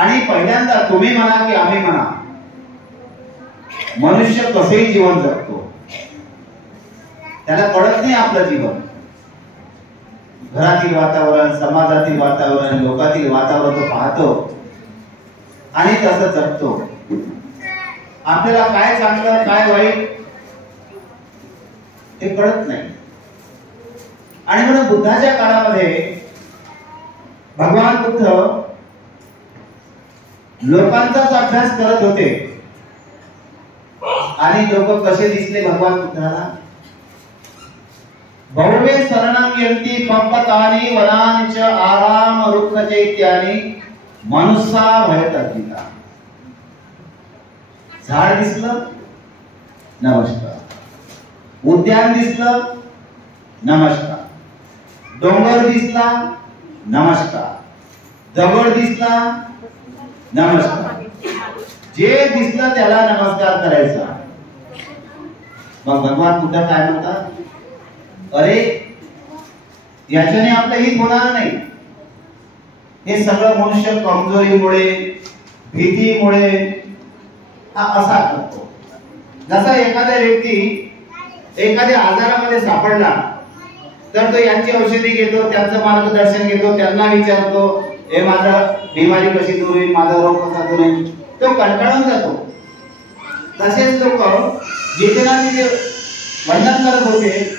आणि पहिल्यांदा तुम्ही म्हणा की आम्ही म्हणा, मनुष्य कसेही जीवन जगतो, त्याला कळत नाही आपलं जीवन. घरातील वातावरण, समाजातील वातावरण, लोकातील वातावरण तो पाहतो आणि तसं जगतो. आपल्याला काय चांगलं काय वाईट हे कळत नाही. आणि म्हणून बुद्धाच्या काळामध्ये भगवान बुद्ध लोकांचाच अभ्यास करत होते. आणि लोक कसे दिसले भगवान बुद्धाला? बहुवे शरणं यन्ति पंपतानि वनानि च आराम रुक्ख चैत्यानि मनुष्या भयतर्पिता. झाड दिसलं नमस्कार, उद्यान दिसलं नमस्कार, डोंगर दिसला नमस्कार, दगड दिसला नमस्कार, जे दिसलं त्याला नमस्कार करायचा. मग भगवान बुद्ध काय म्हणतात? अरे याच्याने आपलं हित होणार नाही. हे सगळं मनुष्य कमजोरीमुळे, भीतीमुळे असा करतो. जसा एखादा व्यक्ती एखाद्या आजारामध्ये सापडला तर तो यांची औषधी घेतो, त्यांचं मार्गदर्शन घेतो, त्यांना विचारतो हे माझं बिमारी कशी दूर होईल, माझा रोग कसा दूर होईल. तो कंटाळून जातो. तसेच लोक जितेना तिथे वर्णन करत होते.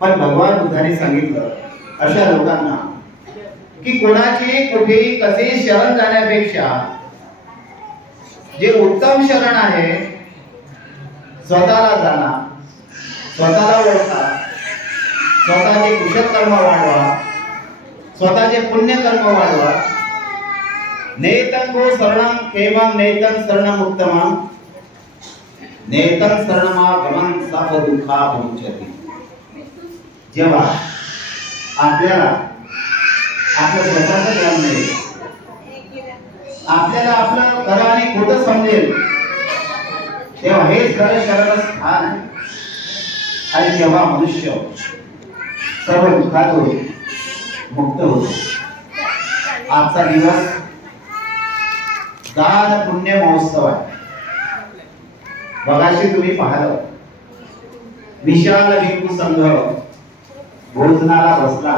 पण भगवान बुद्धांनी सांगितलं अशा लोकांना की कोणाची कुठेही कसेही शरण जाण्यापेक्षा जे उत्तम शरण आहे, स्वतःला जाणा, स्वतःला ओळखा, स्वतःचे कुशल कर्म वाढवा, स्वतःचे पुण्य कर्म वाढवा. नेतं को शरणं केवं नेतं शरणं उत्तमं नेतं शरणमागमं सर्व दुःखापमुच्यते. जेव्हा आपल्याला आपलं स्वतःचं ज्ञान मिळेल, आपल्याला आपलं खरं आणि खोटं समजेल, तेव्हा हेच खरं शरणस्थान आहे. आणि तेव्हा मनुष्य सर्व दुःखातून मुक्त होतो. आजचा दिवस दान पुण्य महोत्सव आहे. बघाशी तुम्ही पाहिलं विशाल हिंदू संघ भोजनाला बसला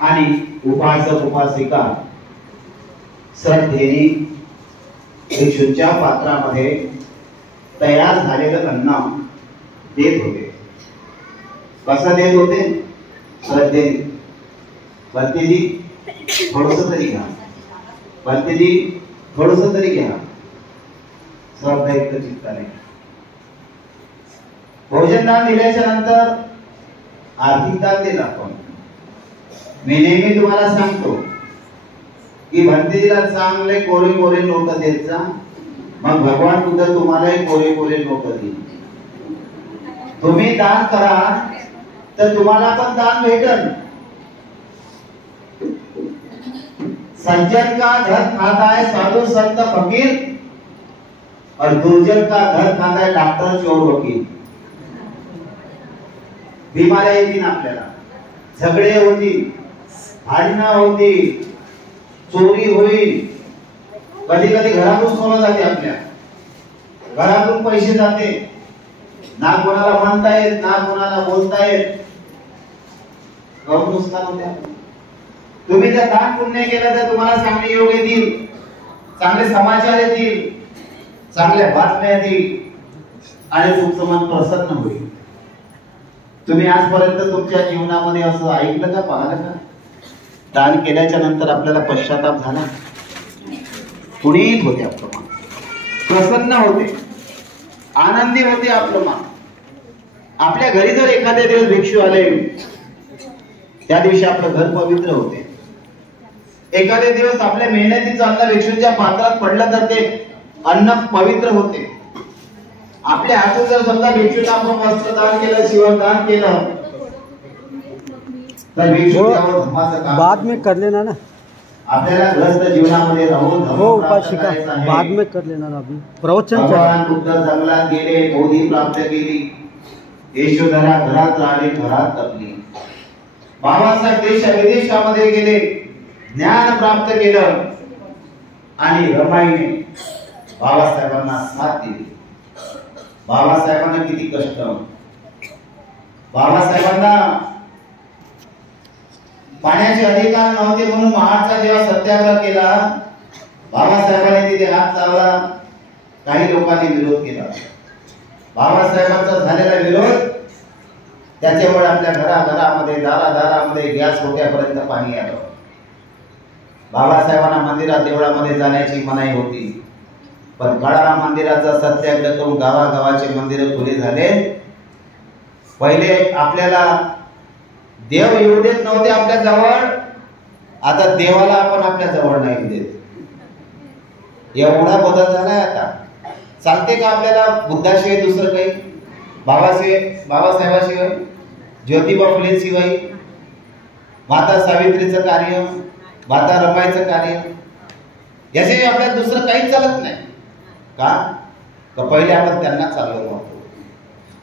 आणि उपासक उपासिका श्रद्धेने भिक्षूच्या पात्रामध्ये तयार झालेलं अन्न देत होते. कसं देत होते? श्रद्धेने. भक्तीजी थोडस तरी घ्या, भक्तीजी थोडस तरी घ्या, श्रद्धायुक्त चित्ताने. भोजन दान दिल्याच्या नंतर आर्थिक दान दिलं आपण. मी नेहमी तुम्हाला सांगतो की भक्तीजीला चांगले कोरे कोरे नोट देत जा, मग भगवान बुद्ध तुम्हालाही कोरे कोरे नोट देईल. तुम्ही दान करा तर तुम्हाला पण दान भेटेल. सज्जन का धन खाता है साधु संत फकीर, और दुर्जन का धन खाता है डॉक्टर चोर वकील. बिमाऱ्या येतील आपल्याला, झगडे होतील, भांडणं होतील, चोरी होईल, कधी कधी घरातून सोनं जाते, आपल्या घरातून पैसे जाते, ना कोणाला म्हणता येत, ना कोणाला बोलता येत, बहुत नुकसान होते. तुम्ही जर दान पुण्य केलं तर तुम्हाला चांगले योग येतील, चांगले समाचार येतील, चांगल्या बातम्या येतील आणि तुमचं मन प्रसन्न होईल. तुम्ही आजपर्यंत तुमच्या जीवनामध्ये असं ऐकलं का, पाहिलं का? दान केल्याच्या नंतर आपल्याला पश्चाताप झाला, पुनीत होते आपलं मन, प्रसन्न होते, आनंदी होते आपलं मन. आपल्या घरी जर एखाद्या दिवस भिक्षू आले, त्या दिवशी आपलं घर पवित्र होते. एखाद्या दिवस आपल्या मेहनतीचं अन्न भिक्षूच्या पात्रात पडलं तर ते अन्न पवित्र होते. आपल्या हातून जर समजा भिक्षूला आपण वस्त्रदान केलं, शिवदान केलं, तर भिक्षू त्यावर धर्माचं काम बाद में कर लेना ना. आपल्याला ग्रस्त जीवनामध्ये राहून हो उपासिका बाद में कर लेना ना. अभी प्रवचन भगवान बुद्ध जंगलात गेले, बोधी प्राप्त केली, यशोधरा घरात राहिली, घरात तपली. बाबासाहेब देश विदेशामध्ये गेले, ज्ञान प्राप्त केलं आणि रमाईने बाबासाहेबांना साथ दिली. बाबासाहेबांना किती कष्ट, बाबासाहेबांना पाण्याचे अधिकार नव्हते म्हणून महाडचा जेव्हा सत्याग्रह केला, बाबासाहेबांनी तिथे हात लावला, काही लोकांनी विरोध केला. बाबासाहेबांचा झालेला विरोध त्याच्यामुळे आपल्या घराघरामध्ये दारादारामध्ये गॅस होत्यापर्यंत पाणी आलं. बाबासाहेबांना मंदिरात देवळामध्ये जाण्याची मनाई होती, पण काळाराम मंदिराचा सत्याग्रह करून गावागावाचे मंदिर खुले झाले. पहिले आपल्याला देव येऊ देत नव्हते आपल्या जवळ, आता देवाला आपण आपल्या जवळ नाही देत. एवढा बदल झालाय आता. चालते का आपल्याला बुद्धाशिवाय दुसरं काही, बाबासाहेबाशिवाय, ज्योतिबा फुलेशिवाय, माता सावित्रीचं कार्य, माता रमाईचं कार्य, याशिवाय आपल्याला दुसरं काहीच चालत नाही का? तर पहिले आपण त्यांना चालवलं नव्हतं.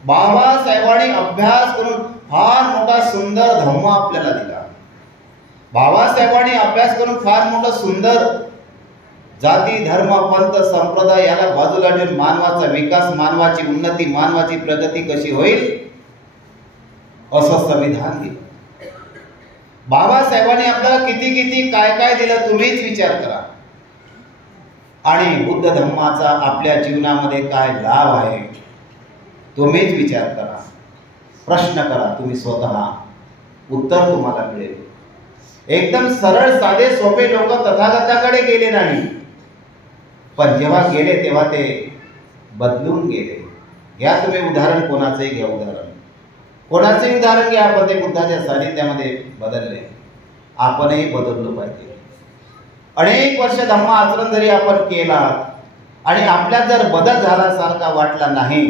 बाबासाहेबांनी अभ्यास करून फार मोठा सुंदर धम्म आपल्याला दिला. बाबासाहेबांनी अभ्यास करून फार मोठा सुंदर जाती धर्म पंथ संप्रदाय याला बाजूला ठेवून मानवाचा विकास, मानवाची उन्नती, मानवाची प्रगती कशी होईल असं संविधान दिलं. बाबासाहेबांनी आपल्याला किती किती काय काय दिलं तुम्हीच विचार करा. आणि बुद्ध धम्माचा आपल्या जीवनामध्ये काय लाभ आहे तुम्हीच विचार करा, प्रश्न करा तुम्ही स्वतः, उत्तर तुम्हाला मिळेल. एकदम सरळ साधे सोपे लोक तथागताकडे गेले नाही, पण जेव्हा गेले तेव्हा ते बदलून गेले. घ्या तुम्ही उदाहरण, कोणाचंही घ्या उदाहरण, कोणाचंही उदाहरण घ्या, आपण ते बुद्धाच्या सानिध्यामध्ये बदलले. आपणही बदललो पाहिजे. अनेक वर्ष धम्म आचरण जरी आपण केला आणि आपल्यात जर बदल झाल्यासारखा वाटला नाही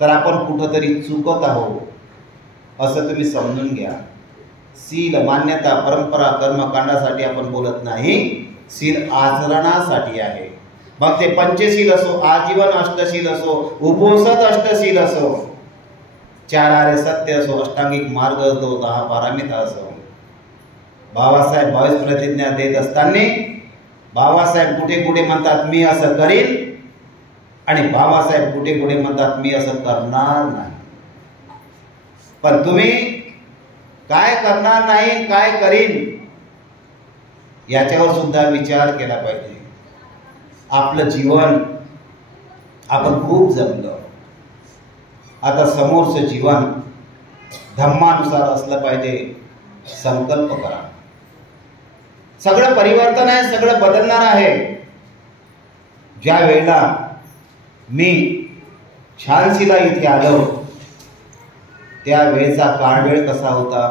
तर आपण कुठंतरी चुकत आहोत असं तुम्ही समजून घ्या. शील मान्यता परंपरा कर्मकांडासाठी आपण बोलत नाही, शील आचरणासाठी आहे. मग ते पंचशील असो, आजीवन अष्टशील असो, उपोषद अष्टशील असो, 4 आर्य सत्य असो, अष्टांगिक मार्ग असो, 10 पारामिता असो. बाबासाहेब 22 प्रतिज्ञा देत असताना बाबासाहेब कुठे कुठे म्हणतात मी असं करीन, आणि बाबासाहेब कुठे कुठे म्हणतात मी असं करणार नाही. पण तुम्ही काय करणार नाही, काय करीन याच्यावर सुद्धा विचार केला पाहिजे. आपलं जीवन आपण खूप जगलं, आता समोरचं जीवन धम्मानुसार असलं पाहिजे. संकल्प करा. सगळं परिवर्तन आहे, सगळं बदलणार आहे. ज्या वेळेला मी छानशीला इथे आलो त्या वेळेचा काळवेळ कसा होता,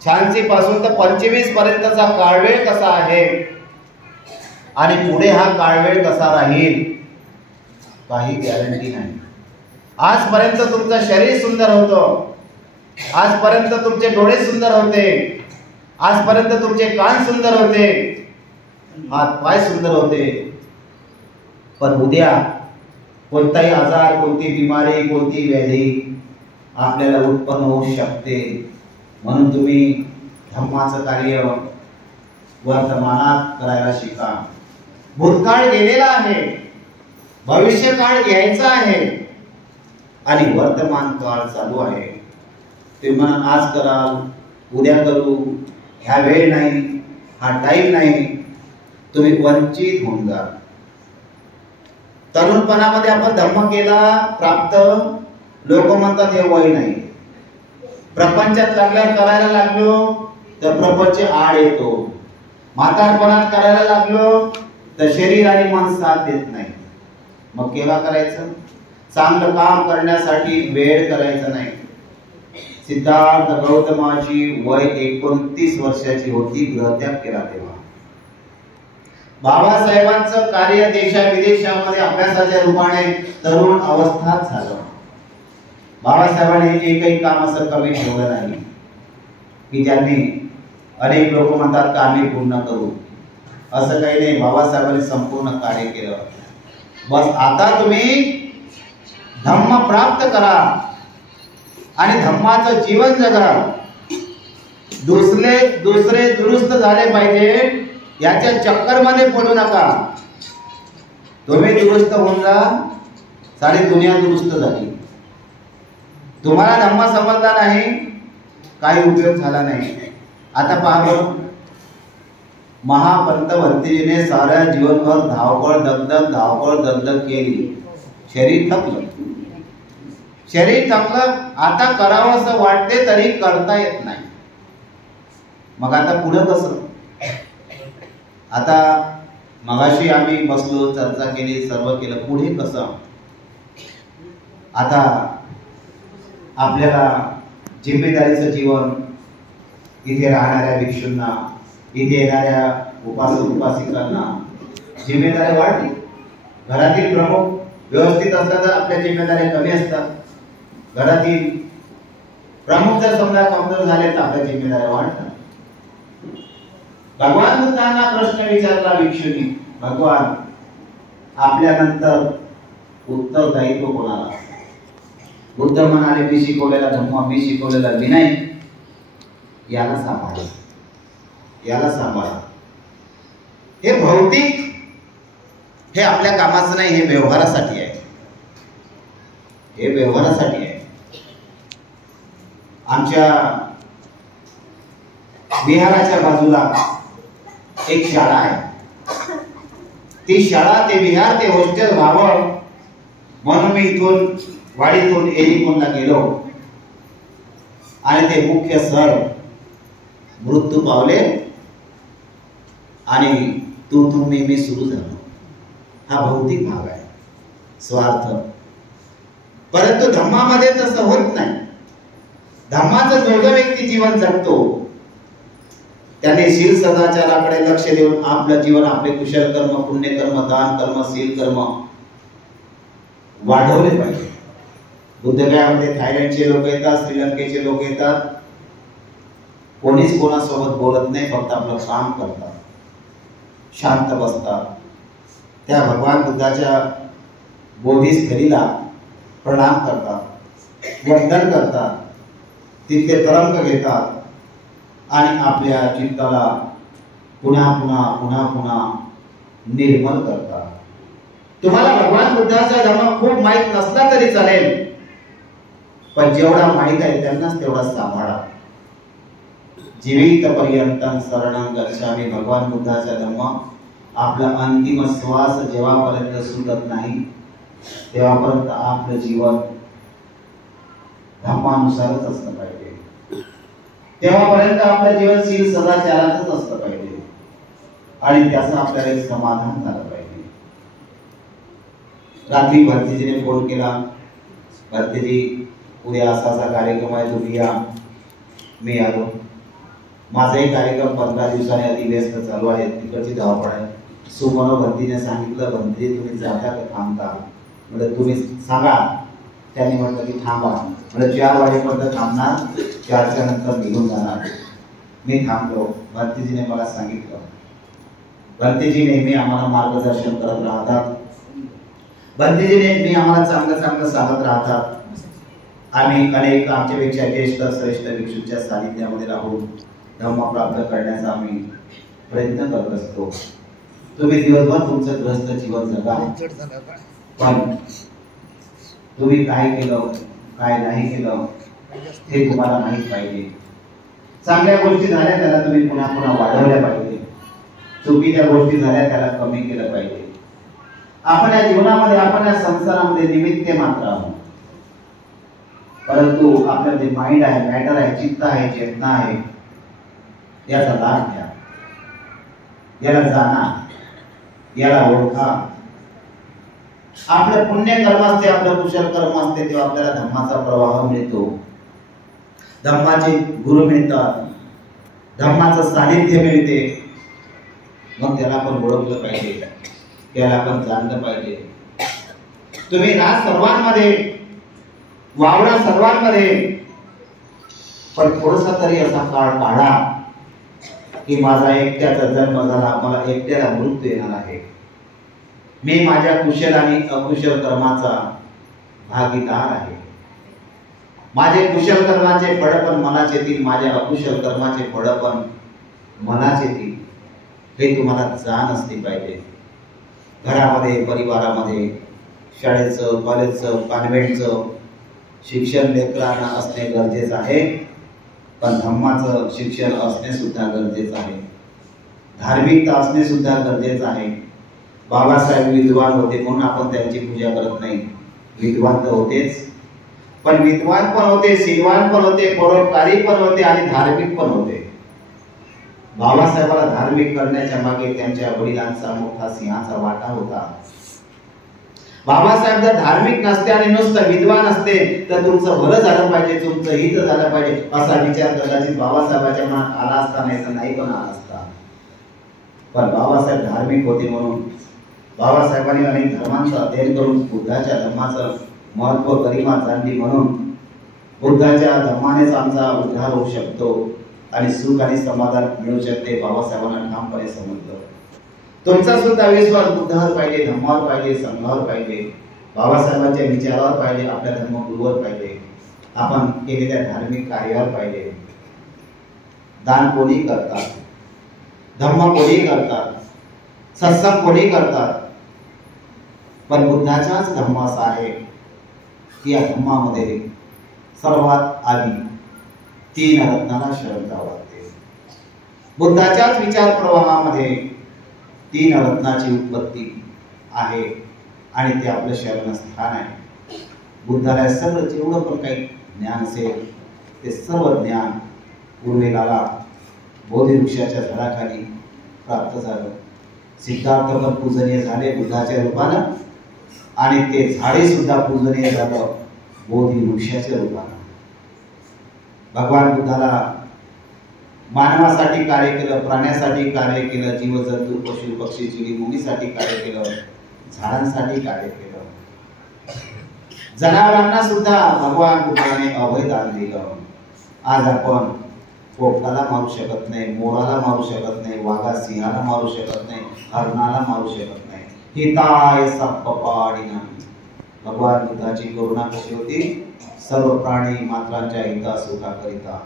छानशी पासून तर 25 पर्यंतचा काळवेळ कसा आहे आणि पुढे हा काळवेळ कसा राहील काही गॅरंटी नाही. आजपर्यंत तुमचं शरीर सुंदर होतं, आजपर्यंत तुमचे डोळे सुंदर होते, आजपर्यंत तुमचे कान सुंदर होते, हात पाय सुंदर होते, पण उद्या कोणताही आजार, कोणती बिमारी, कोणती व्याधी आपल्याला उत्पन्न होऊ शकते. म्हणून तुम्ही धम्माचं कार्य वर्तमानात करायला शिका. भूतकाळ गेलेला आहे, भविष्यकाळ यायचा आहे आणि वर्तमान काळ चालू आहे. ते म्हणा आज कराल, उद्या करू, ह्या वेळ नाही, हा टाईम नाही, तुम्ही वंचित होऊन जा. तरुणपणामध्ये आपण धम्म केला प्राप्त, लोक म्हणतात हे वय नाही. प्रपंचात लागल्यावर करायला लागलो तर प्रपंच आड येतो. म्हातारपणात करायला लागलो तर शरीर आणि मन साथ देत नाही. मग केव्हा करायचं? चांगलं काम करण्यासाठी वेळ करायचा नाही. सिद्धार्थ गौतमाची वय 29 वर्षाची होती, गृहत्याग केला तेव्हा. बाबासाहेबांचं कार्य देशा विदेशामध्ये अभ्यासाच्या रूपाने तरुण अवस्थात झालं. बाबासाहेबांनी एकही काम असं कमी ठेवलं नाही की ज्यांनी अनेक लोक म्हणतात कामे पूर्ण करू, असं काही नाही. बाबासाहेबांनी संपूर्ण कार्य केलं. बस आता तुम्ही धम्म प्राप्त करा आणि धम्माचं जीवन जगा. दुसरे दुरुस्त झाले पाहिजे याच्या चक्कर मध्ये पडू नका. तुम्ही दुरुस्त होऊन जा, सारी दुनिया दुरुस्त झाली. तुम्हाला धम्म समजला नाही, काही उपयोग झाला नाही. आता पहा बरं, महापंत भंतेजीने साऱ्या जीवनभर धावपळ दगदग केली. शरीर थकलं. आता करावं असं वाटते तरी करता येत नाही. मग आता पुढं कसं? आता मगाशी आम्ही बसलो, चर्चा केली, सर्व केलं. पुढे कसं? आता आपल्याला जिम्मेदारीचं जीवन, इथे राहणाऱ्या भिक्षूंना, इथे येणाऱ्या उपासक उपासिकांना जिम्मेदारी वाढली. घरातील प्रमुख व्यवस्थित असतात तर आपल्या जिम्मेदाऱ्या कमी असतात. घरातील प्रमुख जर समजा कमजोर झाले तर आपल्या जिम्मेदाऱ्या वाढतात. भगवान बुद्धांना प्रश्न विचारला भिक्षूंनी, भगवान आपल्यानंतर उत्तरदायित्व कोणाला? बुद्ध म्हणाले, मी शिकवलेला धम्म, मी शिकवलेला विनय याला सांभाळा, याला सांभाळा. हे भौतिक, हे आपल्या कामाचं नाही, हे व्यवहारासाठी आहे. हे व्यवहारासाठी आहे. आमच्या विहाराच्या बाजूला एक शाळा आहे. ती शाळा, ते विहार, ते हॉस्टेल व्हावं म्हणून मी इथून वाडीतून एलिकोनला गेलो आणि ते मुख्य सर मृत्यू पावले आणि तू मी सुरू झालो. हा भौतिक भाग आहे, स्वार्थ. परंतु धम्मामध्ये तसं होत नाही. धम्माचं जो व्यक्ती जीवन जगतो त्याने शील सदाचाराकडे लक्ष देऊन आपलं जीवन, आपले कुशल कर्म, पुण्यकर्म, दान कर्म, शील कर्म वाढवले पाहिजे. बुद्धगयामध्ये थायलंडचे लोक येतात, श्रीलंकेचे लोक येतात. कोणीच कोणासोबत बोलत नाही, फक्त आपलं काम करतात, शांत बसतात. त्या भगवान बुद्धाच्या बोधिस्थलीला प्रणाम करतात, वंदन करतात, तिथे तरंग घेतात आणि आपल्या चित्ताला पुन्हा पुन्हा निर्मल करतात. तुम्हाला भगवान बुद्धाचा धर्म खूप माहित नसला तरी चालेल, पण जेवढा माहित आहे त्यांनाच तेवढा सांभाळा. जीवित पर्यंतं शरणं गच्छामि. भगवान बुद्धाचा धर्म आपला अंतिम श्वास जेव्हापर्यंत सुटत नाही तेव्हापर्यंत आपलं जीवन धर्मानुसारच असलं पाहिजे. तेव्हापर्यंत आपलं जीवन शील सदाचाराचंच असलं पाहिजे आणि त्याचं आपल्याला एक समाधान झालं पाहिजे. रात्री भरतीजीने फोन केला, भरतीजी उद्या असा कार्यक्रम आहे, तुम्ही या. मी आलो. माझाही कार्यक्रम 15 दिवसांनी अति व्यस्त चालू आहे, तिकडची धावपळ आहे. सुमनो भरतीने सांगितलं, भरतीजी तुम्ही जाता का थांबता? म्हणजे तुम्ही सांगा. त्यांनी म्हटलं की थांबा. म्हणजे 4 वाजेपर्यंत थांबणार, 4च्या नंतर निघून जाणार. मी थांबलो. भरतीजीने मला सांगितलं. भरतीजी नेहमी आम्हाला मार्गदर्शन करत राहतात. भरतीजी नेहमी आम्हाला चांगलं सांगत राहतात. आम्ही अनेक आमच्यापेक्षा ज्येष्ठ श्रेष्ठ भिक्षूंच्या सानिध्यामध्ये राहून धम्म प्राप्त करण्याचा आम्ही प्रयत्न करत असतो. तुम्ही दिवसभर तुमचं ग्रस्त जीवन जगा, पण तुम्ही काय केलं काय नाही केलं हे तुम्हाला माहित पाहिजे. चांगल्या गोष्टी झाल्या त्याला तुम्ही पुन्हा वाढवल्या पाहिजे. चुकीच्या गोष्टी झाल्या त्याला कमी केलं पाहिजे. आपण या जीवनामध्ये, आपण या संसारामध्ये निमित्त मात्र आहोत. परंतु आपलं जे माइंड आहे, मॅटर आहे, चित्त आहे, चेतना आहे, याचा लाभ घ्या, याला जाणा, याला ओळखा. आपलं पुण्य कर्म असते, आपलं कुशल कर्म असते, तेव्हा आपल्याला धम्माचा प्रवाह मिळतो, धम्माचे गुरु मिळतात, धम्माचं सानिध्य मिळते. मग त्याला आपण ओळखलं पाहिजे, त्याला आपण जाणलं पाहिजे. तुम्ही राज सर्वांमध्ये, वावडा सर्वांमध्ये, पण थोडासा तरी असा काळ काढा की माझा एकट्याचा जन्म झाला, मला एकट्याला मृत्यू येणार आहे. मी माझ्या कुशल आणि अकुशल कर्माचा भागीदार आहे. माझे कुशल कर्माचे फळ पण मनाच येतील, माझ्या अकुशल कर्माचे फळ पण मनाच येतील, हे तुम्हाला जाण असली पाहिजे. घरामध्ये, परिवारामध्ये, शाळेचं, कॉलेजचं, कॉन्व्हेंटचं शिक्षण लेकरांना असणे गरजेचं आहे, पण धम्माचं शिक्षण असणे सुद्धा गरजेचं आहे. धार्मिकता असणे सुद्धा गरजेचं आहे. बाबासाहेब विद्वान होते म्हणून आपण त्यांची पूजा करत नाही. विद्वान तर होतेच, पण विद्वान पण होते, सिद्वान पण होते, परोपकारी पण होते आणि धार्मिक पण होते. बाबासाहेबाला धार्मिक करण्याच्या मागे त्यांच्या वडिलांचा मोठा सिंहाचा वाटा होता. बाबासाहेब जर धार्मिक नसते आणि नुसतं विद्वान असते तर तुमचं भलं झालं पाहिजे, तुमचं हित झालं पाहिजे असा विचार कदाचित बाबासाहेबांच्या मनात आला असता, नाही तर नाही पण आला असता. पण बाबासाहेब धार्मिक होते म्हणून बाबासाहेबांनी अनेक धर्मांचं अध्ययन करून बुद्धाच्या धर्माचं महत्व, गरिमा जाणली म्हणून बुद्धाच्या धर्मानेच आमचा उद्धार होऊ शकतो आणि सुख आणि समाधान मिळू शकते. बाबासाहेबांना ठामपणे समजलं. तुमचा सुद्धा विश्वास बुद्धावर पाहिजे, धम्मावर पाहिजे, संघावर पाहिजे, बाबासाहेबांच्या विचारावर पाहिजे, आपल्या धर्मगुरूवर पाहिजे, आपण केलेल्या धार्मिक कार्यावर पाहिजे. दान कोणी करतात, धम्म कोणी करतात, सत्संग कोणी करतात, पण बुद्धाचाच धम्म असा आहे की या धम्मामध्ये सर्वात आधी 3 रत्नाला शरण जावं लागते. बुद्धाच्याच विचार प्रवाहामध्ये 3 रत्नाची उत्पत्ती आहे आणि ते आपलं शरणस्थान आहे. बुद्धाला सगळं जेवढं पण काही ज्ञान असेल ते सर्व ज्ञान पूर्वेला बोधिवृक्षाच्या झाडाखाली प्राप्त झालं. सिद्धार्थ पण पूजनीय झाले बुद्धाच्या रूपानं आणि ते झाडे सुद्धा पूजनीय झालं बोधिवृक्षाच्या रूपानं. भगवान बुद्धाला मानवासाठी कार्य केलं, प्राण्यासाठी कार्य केलं, जीवजंतू, पशु पक्षी, चिडी मुंगीसाठी कार्य केलं, झाडांसाठी कार्य केलं, जनावरांना सुद्धा भगवान बुद्धाने अभय दान दिलं. आज आपण पोपटाला मारू शकत नाही, मोराला मारू शकत नाही, वाघा सिंहाला मारू शकत नाही, हरणाला मारू शकत नाही. हिताय सप्पपाडी नाही. भगवान बुद्धाची करुणा कशी होती? सर्व प्राणी मात्रांच्या हिता सुखा करिता.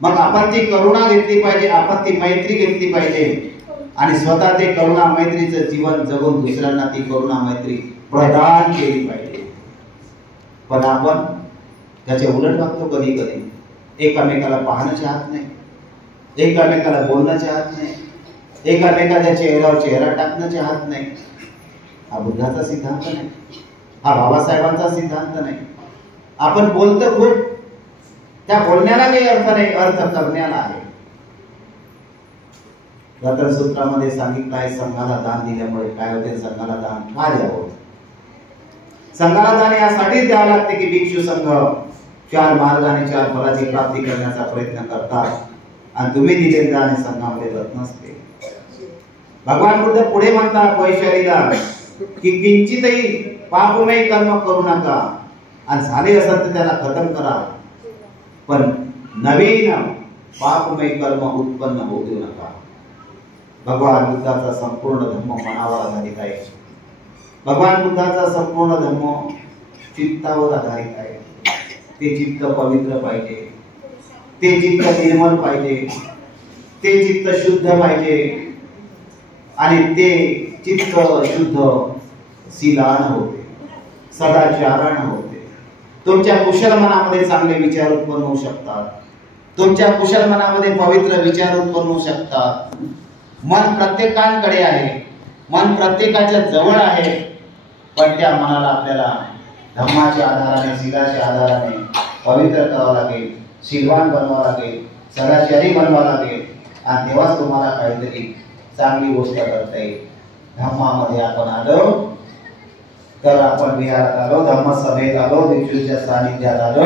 मग आपण ती करुणा घेतली पाहिजे, आपण ती मैत्री घेतली पाहिजे आणि स्वतः ते करुणा मैत्रीचं जीवन जगून दुसऱ्यांना ती करुणा मैत्री प्रदान केली पाहिजे. पण आपण त्याचे उलट वागतो. कधी कधी एकामेकाला पाहणं चाहत नाही, एकामेकाला बोलणं चाहत नाही, एकामेकाच्या चेहऱ्यावर चेहरा टाकणं चाहत नाही. हा बुद्धाचा सिद्धांत नाही, हा बाबासाहेबांचा सिद्धांत नाही. आपण बोलतो खूप, त्या बोलण्याला काही अर्थ नाही, अर्थ करण्याला आहे. रतनसूत्रामध्ये सांगितलं आहे संघाला दान दिल्यामुळे काय होते, संघाला दान का द्यावं. संघाला दान यासाठीच द्यावं लागते की भिक्षू संघ 4 मार्गाने 4 फलाची प्राप्ती करण्याचा प्रयत्न करतात आणि तुम्ही दिलेले दान हे संघामध्ये रत्न असते. भगवान बुद्ध पुढे म्हणतात वैशालीला की किंचितही पापमय कर्म करू नका आणि झाले असत तर त्याला खतम करा, पण नवीन पापमय कर्म उत्पन्न होऊ देऊ नका. भगवान बुद्धाचा संपूर्ण धर्म मनावर आधारित आहे. भगवान बुद्धाचा संपूर्ण धर्म चित्तावर आधारित आहे. ते चित्त पवित्र पाहिजे, ते चित्त निर्मल पाहिजे, ते चित्त शुद्ध पाहिजे आणि ते चित्त शुद्ध शीलान होते, सदाचारण होते. तुमच्या कुशल मनामध्ये चांगले विचार उत्पन्न होऊ शकतात, तुमच्या कुशल मनामध्ये पवित्र विचार उत्पन्न होऊ शकतात. मन प्रत्येकाकडे आहे, मन प्रत्येकाच्या जवळ आहे, पण त्या मनाला आपल्याला धम्माच्या आधाराने, शीलाच्या आधाराने पवित्र करावं लागेल, शीलवान बनवावं लागेल, सदाचारी बनवावं लागेल आणि तेव्हाच तुम्हाला काहीतरी चांगली गोष्ट करता येईल. धम्मामध्ये आपण आलो तर आपण विहारात आलो, धम्मसभेत आलो, भिक्षूच्या सानिध्यात आलो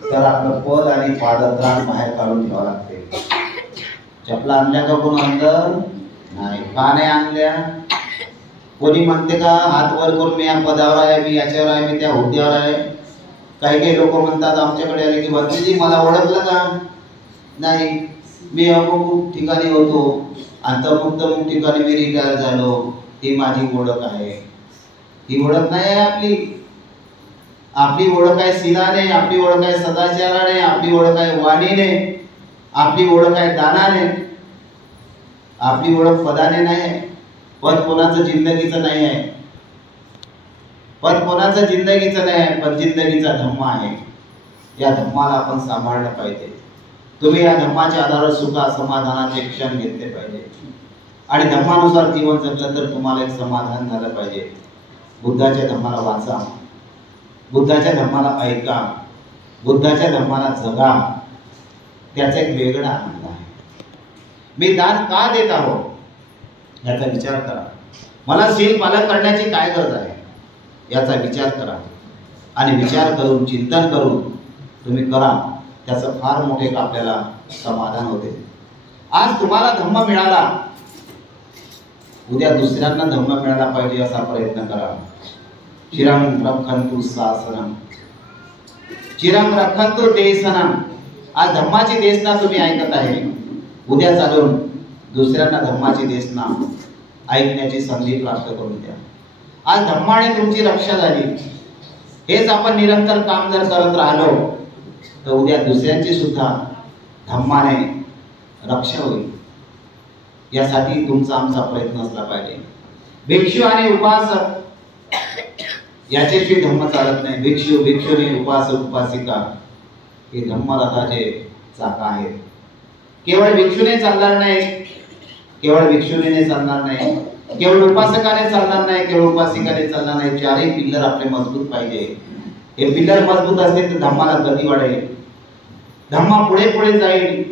तर आपलं पद आणि पादत्राण बाहेर काढून ठेवावं लागते. चपला आणल्या का कोण अंदर? नाही. का नाही आणल्या? कोणी म्हणते का हात वर करून मी या पदावर आहे, मी याच्यावर आहे, मी त्या हुद्द्यावर आहे. काही काही लोक म्हणतात आमच्याकडे आले की भंतेजी मला ओळखलं का? नाही, मी अमुक ठिकाणी होतो आणि तमुक ठिकाणी मी रिटायर झालो, ही माझी ओळख आहे. ही ओळख नाही आहे आपली. आपली ओळख आहे शीलाने, आपली ओळख आहे सदाचाराने, आपली ओळख आहे वाणीने, आपली ओळख आहे दानाने. आपली ओळख पदाने नाही. पद कोणाचं जिंदगीचं नाही आहे. पद कोणाचं जिंदगीचं नाही आहे, पण जिंदगीचा धम्म आहे. या धम्माला आपण सांभाळलं पाहिजे. तुम्ही या धम्माच्या आधारावर सुखा समाधानाचे क्षण घेतले पाहिजे आणि धम्मानुसार जीवन जगलं तर तुम्हाला एक समाधान झालं पाहिजे. बुद्धाच्या धम्माला वाचा, बुद्धाच्या धम्माला ऐका, बुद्धाच्या धम्माला जगा. त्याचा एक वेगळा आनंद आहे. मी दान का देत आहो याचा विचार करा. मला शील पालन करण्याची काय गरज आहे याचा विचार करा आणि विचार करून चिंतन करून तुम्ही करा. त्याचं फार मोठे एक आपल्याला समाधान होते. आज तुम्हाला धम्म मिळाला, उद्या दुसऱ्यांना धम्म मिळाला पाहिजे असा प्रयत्न करा. चिरं रक्षन्तु शासनम, चिरं रक्षन्तु देशनम. आज धम्माची देशना तुम्ही ऐकत आहे. उद्या चालून दुसऱ्यांना धम्माची देशना ऐकण्याची संधी प्राप्त करून द्या. आज धम्माने तुमची रक्षा झाली. हेच आपण निरंतर काम जर करत राहिलो तर उद्या दुसऱ्यांची सुद्धा धम्माने रक्षा होईल. यासाठी तुमचा आमचा प्रयत्न असला पाहिजे. भिक्षू आणि उपासक याच्याशिवाय धम्म चालत नाही. भिक्षू भिक्षुनी उपासक उपासिका हे धम्मरथाचे चाक आहेत. केवळ भिक्षूने चालणार नाही, केवळ भिक्षुनीने चालणार नाही, केवळ उपासकाने चालणार नाही, केवळ उपासिकाने चालणार नाही. चारही पिल्लर आपले मजबूत पाहिजे. हे पिल्लर मजबूत असतील तर धम्माला गती वाढेल, धम्मा पुढे पुढे जाईल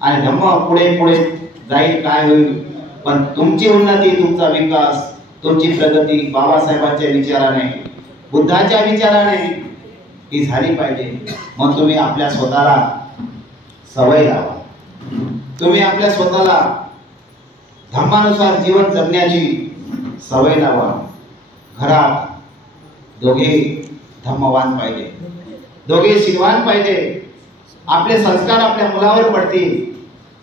आणि धम्मा पुढे पुढे जाईल. काय होईल? पण तुमची उन्नती, तुमचा विकास, तुमची प्रगती बाबासाहेबांच्या विचाराने, बुद्धाच्या विचाराने ही झाली पाहिजे. मग तुम्ही आपल्या स्वतःला सवय लावा. तुम्ही आपल्या स्वतःला धम्मानुसार जीवन जगण्याची सवय लावा. घरात दोघे धम्मवान पाहिजे, दोघे शीलवान पाहिजे. आपले संस्कार आपल्या मुलावर पडतील.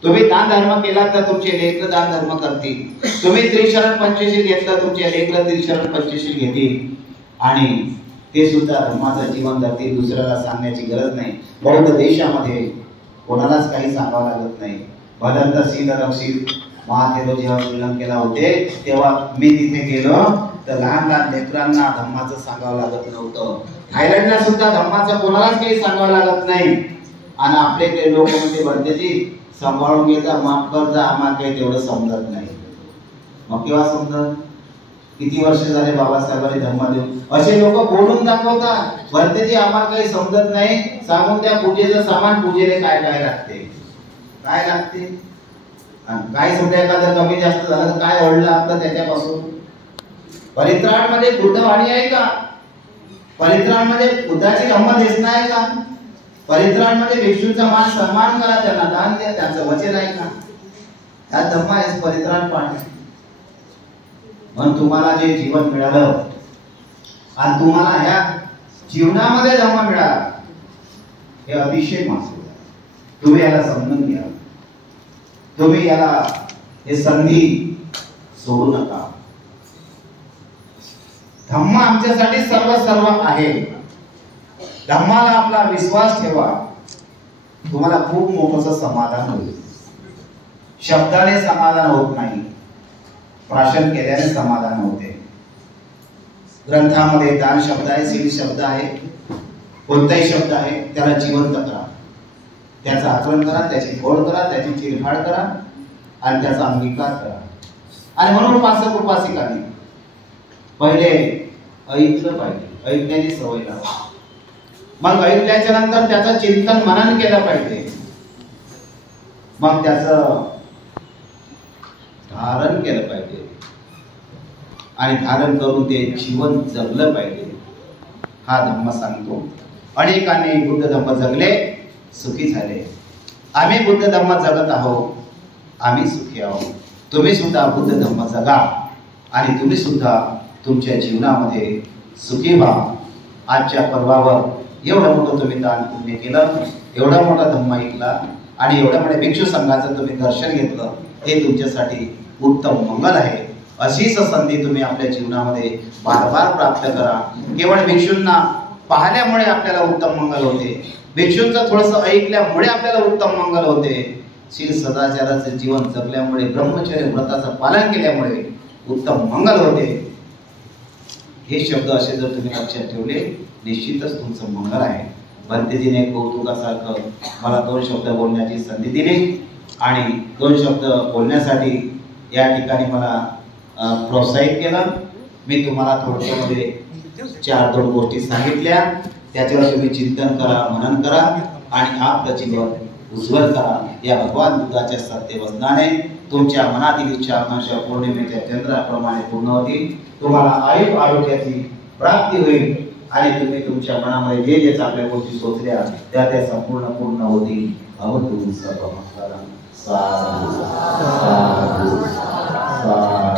तुम्ही दान धर्म केला तर तुमचे लेकर दान धर्म करतील. तुम्ही त्रिशरण पंचशील घेतलं, तुमचे लेकर त्रिशरण पंचशील घेतील आणि ते सुद्धा धर्माचं जीवन जगतील. दुसऱ्याला सांगण्याची गरज नाही. बौद्ध देशामध्ये कोणालाच काही सांगावं लागत नाही. भदंत शील रक्षित महादेव जेव्हा श्रीलंकेला होते तेव्हा मी तिथे गेलो तर लहान लहान लेकरांना धम्माचं सांगावं लागत नव्हतं. थायलंडला सुद्धा धम्माचं कोणालाच काही सांगावं लागत नाही. आणि आपले ते लोक म्हणजे भरतेजी सांभाळून घ्यायचा, माफ कर जा, आम्हाला काही तेवढं समजत नाही. मग केव्हा समजत? किती वर्ष झाले बाबासाहेबांनी धम्म देऊन. असे लोक बोलून दाखवतात, भरतेजी आम्हाला काही समजत नाही, सांगून त्या पूजेचं सामान, पूजेला काय काय लागते, काय लागते, काय समजा एखादं कमी जास्त झालं तर काय ओढलं आपलं त्याच्यापासून. परित्राण मध्ये बुद्धवाणी आहे का? परित्राण मध्ये बुद्धाची धम्म देशना आहे का? परित्राण मध्ये भिक्षूंचा मान सन्मान करा, त्यांना दान द्या, त्यांचं वचन आहे का? या धम्म आहे परित्राण पाठ. म्हणून तुम्हाला जे जीवन मिळालं आणि तुम्हाला ह्या जीवनामध्ये धम्म मिळाला हे अतिशय महत्त्वाचं. तुम्ही याला समजून घ्या. तुम्ही याला हे संधी सोडू नका. धम्म आमच्यासाठी सर्व सर्व आहे. धम्माला आपला विश्वास ठेवा. तुम्हाला खूप मोठं समाधान होईल. शब्दाने समाधान होत नाही, प्राशन केल्याने समाधान होते. ग्रंथामध्ये दान शब्द आहे, शील शब्द आहे, कोणताही शब्द आहे त्याला जिवंत करा, त्याचं आचरण करा, त्याची फोड करा, त्याची चिरफाड करा आणि त्याचा अंगीकार करा. आणि म्हणून उपासक उपासिकांनी पहिले ऐकलं पाहिजे, ऐकण्याची सवय लावा. मग ऐकल्याच्या नंतर त्याचं चिंतन मनन केलं पाहिजे. मग त्याचं धारण केलं पाहिजे आणि धारण करून ते जीवन जगलं पाहिजे. हा धम्म सांगतो. अनेकांनी बुद्ध धम्म जगले, सुखी झाले. आम्ही बुद्ध धम्म जगत आहोत, आम्ही सुखी आहोत. तुम्ही सुद्धा बुद्ध धम्म जगा आणि तुम्ही सुद्धा तुमच्या जीवनामध्ये सुखी व्हा. आजच्या पर्वावर एवढं मोठं तुम्ही दान पुण्य केलं, एवढा मोठा धम्म ऐकला आणि एवढ्या मोठ्या भिक्षू संघाचं तुम्ही दर्शन घेतलं, हे तुमच्यासाठी उत्तम मंगल आहे. अशीच संधी तुम्ही आपल्या जीवनामध्ये बार बार प्राप्त करा. केवळ भिक्षूंना पाहिल्यामुळे आपल्याला उत्तम मंगल होते, भिक्षूंचं थोडंसं ऐकल्यामुळे आपल्याला उत्तम मंगल होते, शील सदाचाराचे जीवन जगल्यामुळे, ब्रह्मचर्य व्रताचं पालन केल्यामुळे उत्तम मंगल होते. हे शब्द असे जर तुम्ही लक्षात ठेवले, निश्चितच तुमचं मंगल आहे. भंतेजीने कौतुकासारखं मला 2 शब्द बोलण्याची संधी दिली आणि 2 शब्द बोलण्यासाठी या ठिकाणी मला प्रोत्साहित केलं. मी तुम्हाला थोडक्यामध्ये 4-2 गोष्टी सांगितल्या, त्याच्यावर तुम्ही चिंतन करा, मनन करा आणि आपलं जीवन उज्ज्वल करा. या भगवान बुद्धाच्या सत्यवचनाने तुमच्या मनातील इच्छा आकांक्षा पौर्णिमेच्या चंद्राप्रमाणे पूर्ण होतील. तुम्हाला आरोग्याची प्राप्ती होईल आणि तुम्ही तुमच्या मनामध्ये जे जे चांगल्या गोष्टी सोचल्या त्या संपूर्ण पूर्ण होतील. अवधूत सर्व साधू साधू साधू.